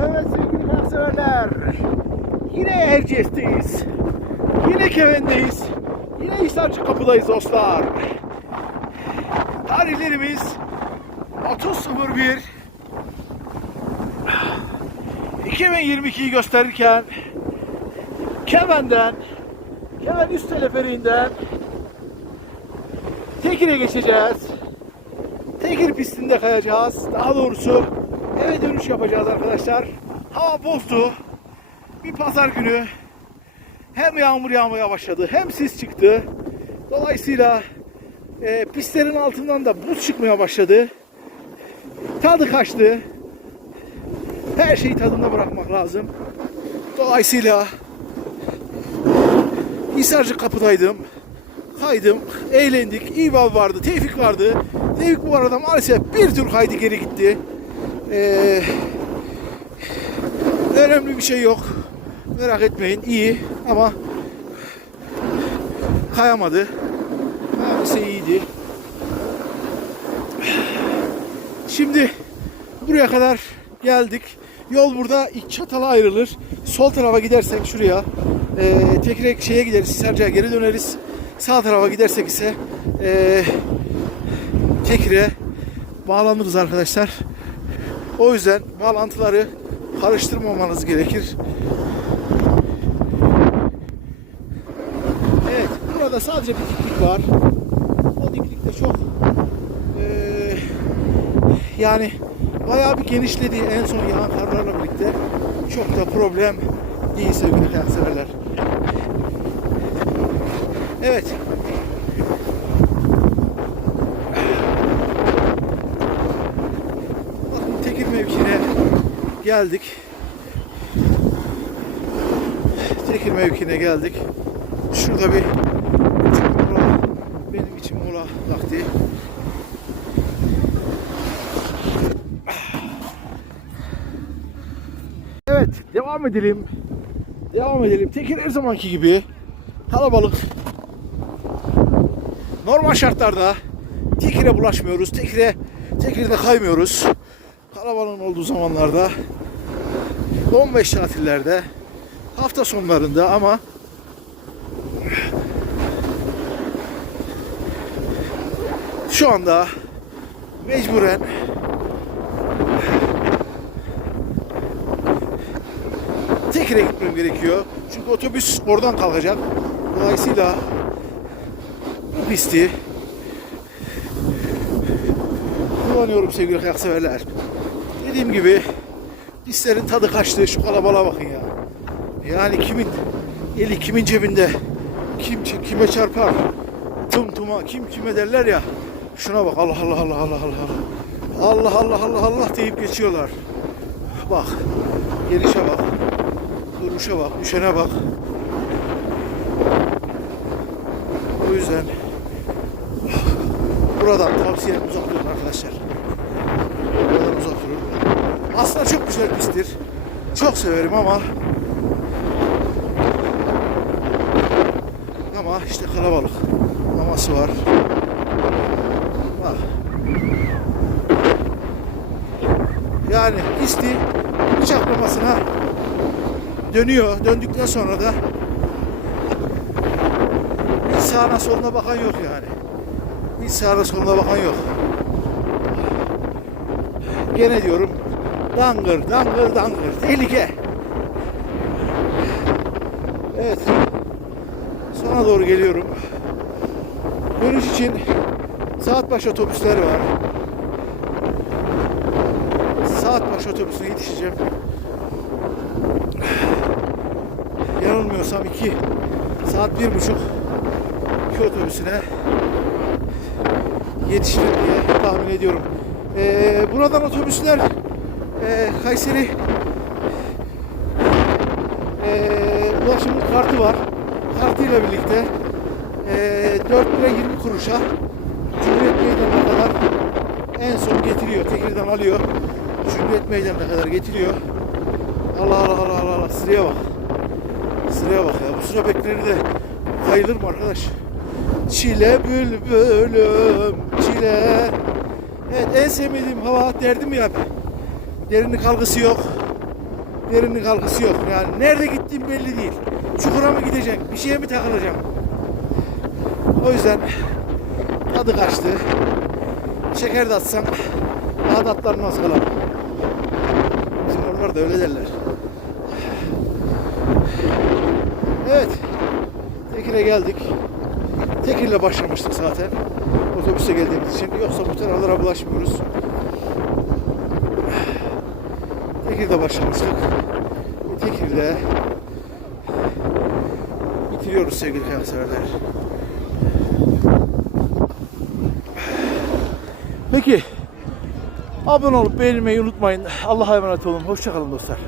Evet sevgili kanseverler. Yine Erciyes'teyiz. Yine Keven'deyiz. Yine İhsançı kapıdayız dostlar. Tarihlerimiz 30.01 2022'yi gösterirken Keven'den Keven üst teleferiğinden Tekir'e geçeceğiz. Tekir pistinde kayacağız. Daha doğrusu eve dönüş yapacağız arkadaşlar. Hava bozdu. Bir pazar günü hem yağmur yağmaya başladı hem sis çıktı. Dolayısıyla e, pistlerin altından da buz çıkmaya başladı. Tadı kaçtı. Her şeyi tadında bırakmak lazım. Dolayısıyla Hisarcık kapıdaydım. Kaydım, eğlendik. İval vardı, Tevfik vardı. Tevfik bu arada maalesef bir tür kaydı geri gitti. Ee, önemli bir şey yok. Merak etmeyin, iyi ama kayamadı. Kayamasa iyiydi. Şimdi buraya kadar geldik. Yol burada iki çatala ayrılır. Sol tarafa gidersek şuraya e, Tekrek şeye gideriz. Hisarcık'a geri döneriz. Sağ tarafa gidersek ise e, Tekir'e bağlanırız arkadaşlar. O yüzden bağlantıları karıştırmamanız gerekir. Evet, burada sadece bir diklik var. O diklik de çok eee, yani bayağı bir genişledi en son yağan karlarla birlikte. Çok da problem değil sevgili kanserler. Evet. Bakın Tekir mevkine geldik. Tekir mevkine geldik. Şurada bir mola, benim için mola vakti. Evet, devam edelim. Devam edelim. Tekir her zamanki gibi kalabalık. Normal şartlarda Tekir'e bulaşmıyoruz. Tekir'e Tekir'de kaymıyoruz. Kalabalığın olduğu zamanlarda 15 tatillerde hafta sonlarında ama şu anda mecburen Tekir'e gitmem gerekiyor. Çünkü otobüs oradan kalkacak. Dolayısıyla bu pisti kullanıyorum sevgili kayak severler. Dediğim gibi pistlerin tadı kaçtı. Şu kalabalığa bakın ya. Yani kimin eli kimin cebinde? Kim kime çarpar? Tım tıma kim kime derler ya. Şuna bak Allah Allah Allah Allah Allah Allah. Allah Allah Allah deyip geçiyorlar. Bak gelişe bak duruşa bak düşene bak. O yüzden buradan tavsiyem uzak arkadaşlar aslında çok güzel pisttir çok severim ama. Ama işte kalabalık. Maması var. Bak yani pisti bıçaklamasına dönüyor. Döndükten sonra da bir sağına soluna bakan yok yani. Bir sağına soluna bakan yok. Gene diyorum dangır dangır dangır tehlike evet sona doğru geliyorum. Dönüş için saat başı otobüsler var. Saat başı otobüsüne yetişeceğim. Yanılmıyorsam iki saat bir buçuk iki otobüsüne yetişirim diye tahmin ediyorum. Ee, buradan otobüsler e, Kayseri e, ulaşımın kartı var kartıyla birlikte eee 4 lira 20 kuruşa Cumhuriyet Meydanı'na kadar en son getiriyor. Tekirdağ alıyor. Cumhuriyet Meydanı'na kadar getiriyor. Allah Allah Allah Allah Allah sıraya bak. Sıraya bak ya. Bu sıra beklenir de kayılır mı arkadaş? Çile bülbülüm çile. Evet en sevmediğim hava derdim ya. Derinlik algısı yok. derinlik algısı yok. Yani nerede gittiğim belli değil. Çukura mı gideceğim? Bir şeye mi takılacağım? O yüzden tadı kaçtı. Şeker de atsam daha da atlanmaz kalan. Bizim oralar da öyle derler. Evet. Tekir'e geldik. Tekir'le başlamıştık zaten. Otobüse geldiğimiz için. Yoksa bu taraflara bulaşmıyoruz. Tekir'de başlamıştık. Tekir'de bitiriyoruz sevgili kanserler. Peki abone olup beğenmeyi unutmayın. Allah'a emanet olun. Hoşçakalın dostlar.